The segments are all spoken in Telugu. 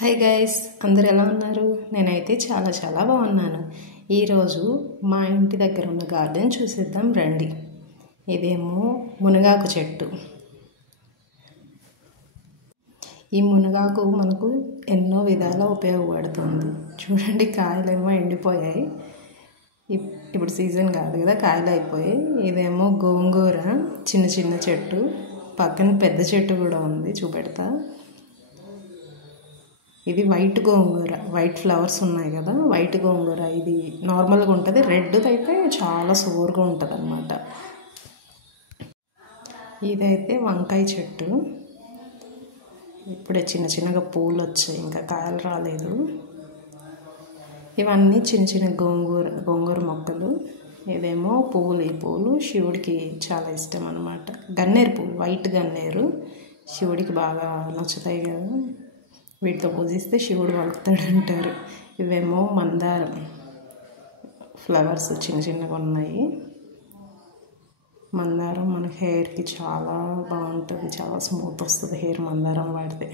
హాయ్ గైస్, అందరు ఎలా ఉన్నారు? నేనైతే చాలా బాగున్నాను. ఈరోజు మా ఇంటి దగ్గర ఉన్న గార్డెన్ చూసేద్దాం రండి. ఇదేమో మునగాకు చెట్టు. ఈ మునగాకు మనకు ఎన్నో విధాలా ఉపయోగపడుతుంది. చూడండి, కాయలేమో ఎండిపోయాయి. ఇప్పుడు సీజన్ కాదు కదా, కాయలు అయిపోయాయి. ఇదేమో గోంగూర, చిన్న చెట్టు. పక్కన పెద్ద చెట్టు కూడా ఉంది, చూపెడతా. ఇది వైట్ గోంగూర, వైట్ ఫ్లవర్స్ ఉన్నాయి కదా, వైట్ గోంగూర. ఇది నార్మల్గా ఉంటుంది, రెడ్ అయితే చాలా సోర్గా ఉంటుంది అన్నమాట. ఇదైతే వంకాయ చెట్టు. ఇప్పుడే చిన్నగా పూలు వచ్చాయి, ఇంకా కాయలు రాలేదు. ఇవన్నీ చిన్న గోంగూర మొక్కలు. ఇదేమో పువ్వులు. ఈ పువ్వులు శివుడికి చాలా ఇష్టం అన్నమాట. గన్నేరు పువ్వు, వైట్ గన్నేరు శివుడికి బాగా నచ్చుతాయి కదా, వీటితో పూజిస్తే శివుడు వలుకుతాడు అంటారు. ఇవేమో మందారం ఫ్లవర్స్ చిన్నగా ఉన్నాయి. మందారం మన హెయిర్కి చాలా బాగుంటుంది, చాలా స్మూత్ వస్తుంది హెయిర్ మందారం వాడితే.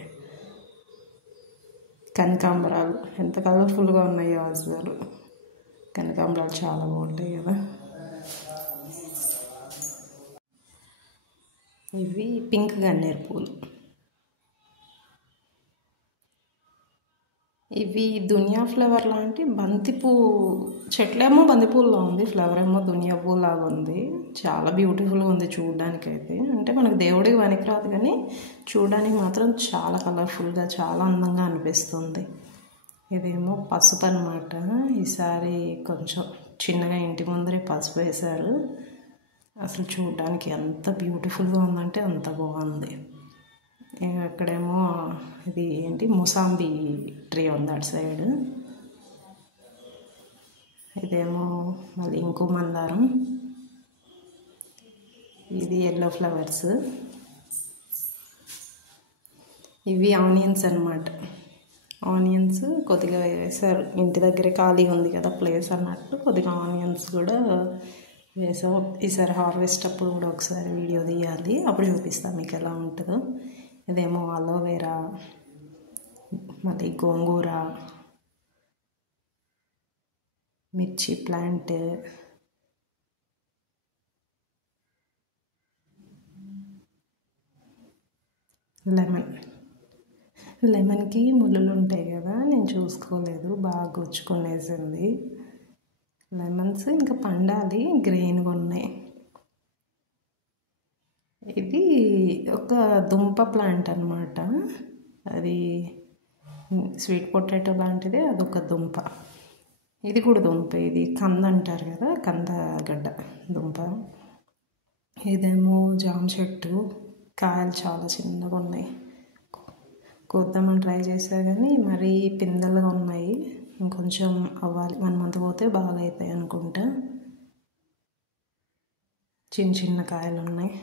కనకాంబరాలు ఎంత కలర్ఫుల్గా ఉన్నాయో అసలు. కనకాంబరాలు చాలా బాగుంటాయి కదా. ఇవి పింక్ గన్నేరు పూలు. ఇవి దునియా ఫ్లవర్ లాంటి బంతిపూ చెట్లేమో బంతిపూల్లో ఉంది, ఫ్లవర్ ఏమో దునియా పూ లాగా ఉంది. చాలా బ్యూటిఫుల్గా ఉంది చూడడానికి అయితే. అంటే మనకు దేవుడికి పనికిరాదు కానీ చూడడానికి మాత్రం చాలా కలర్ఫుల్గా, చాలా అందంగా అనిపిస్తుంది. ఇదేమో పసుపు అన్నమాట. ఈసారి కొంచెం చిన్నగా ఇంటి ముందరే పసుపు వేశారు. అసలు చూడడానికి ఎంత బ్యూటిఫుల్గా ఉందంటే అంత బాగుంది. అక్కడేమో ఇది ముసాంబి ట్రీ ఉంది అటు సైడ్. ఇదేమో మళ్ళీ ఇంకో మందారం. ఇది ఎల్లో ఫ్లవర్స్. ఇవి ఆనియన్స్ అన్నమాట. ఆనియన్స్ కొద్దిగా వేసారు, ఇంటి దగ్గరే ఖాళీగా ఉంది కదా ప్లేస్ అన్నట్టు కొద్దిగా ఆనియన్స్ కూడా వేసాం. ఈసారి హార్వెస్ట్ అప్పుడు కూడా ఒకసారి వీడియో తీయాలి, అప్పుడు చూపిస్తాను మీకు ఎలా ఉంటుందో. ఇదేమో అలోవెరా, మళ్ళీ గోంగూర, మిర్చి ప్లాంట్, లెమన్కి ముళ్ళులు ఉంటాయి కదా, నేను చూసుకోలేదు, బాగా గుచ్చుకునేసింది. లెమన్స్ ఇంకా పండాలి, గ్రీన్గా ఉన్నాయి. ఇది ఒక దుంప ప్లాంట్ అన్నమాట. అది స్వీట్ పొటాటో లాంటిదే, అదొక దుంప. ఇది కూడా దుంప. ఇది కంద అంటారు కదా, కందగడ్డ దుంప. ఇదేమో జామ చెట్టు. కాయలు చాలా చిన్నగా ఉన్నాయి. కోద్దామని ట్రై చేసా కానీ మరీ పిందెలుగా ఉన్నాయి. ఇంకొంచెం అవ్వాలి, 1 month పోతే బాగా అవుతాయి అనుకుంటా. చిన్న కాయలు ఉన్నాయి.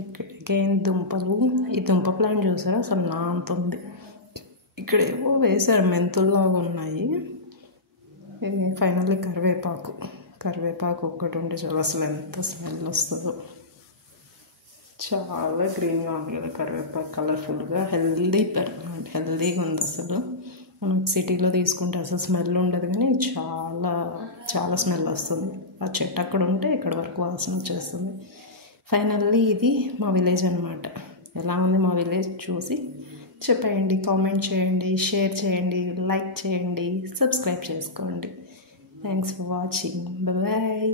ఇక్కడ దుంపలు. ఈ దుంప ప్లాంట్ చూసారా, అసలు నా అంత ఉంది. ఇక్కడేమో వేసారు, మెంతుల్లాగా ఉన్నాయి. ఇది ఫైనల్లీ కరివేపాకు ఒక్కటి ఉంటే చాలా అసలు ఎంత స్మెల్ వస్తుందో. చాలా గ్రీన్గా ఉంది కదా కరివేపాకు, కలర్ఫుల్గా, హెల్దీగా ఉంది అసలు. మనం సిటీలో తీసుకుంటే అసలు స్మెల్ ఉండదు కానీ చాలా స్మెల్ వస్తుంది. ఆ చెట్టు అక్కడ ఉంటే ఇక్కడ వరకు వాసన వచ్చేస్తుంది. ఫైనల్లీ ఇది మా విలేజ్ అన్నమాట. ఎలా ఉంది మా విలేజ్ చూసి చెప్పేయండి, కామెంట్ చేయండి, షేర్ చేయండి, లైక్ చేయండి, సబ్స్క్రైబ్ చేసుకోండి. Thanks for watching. బాయ్.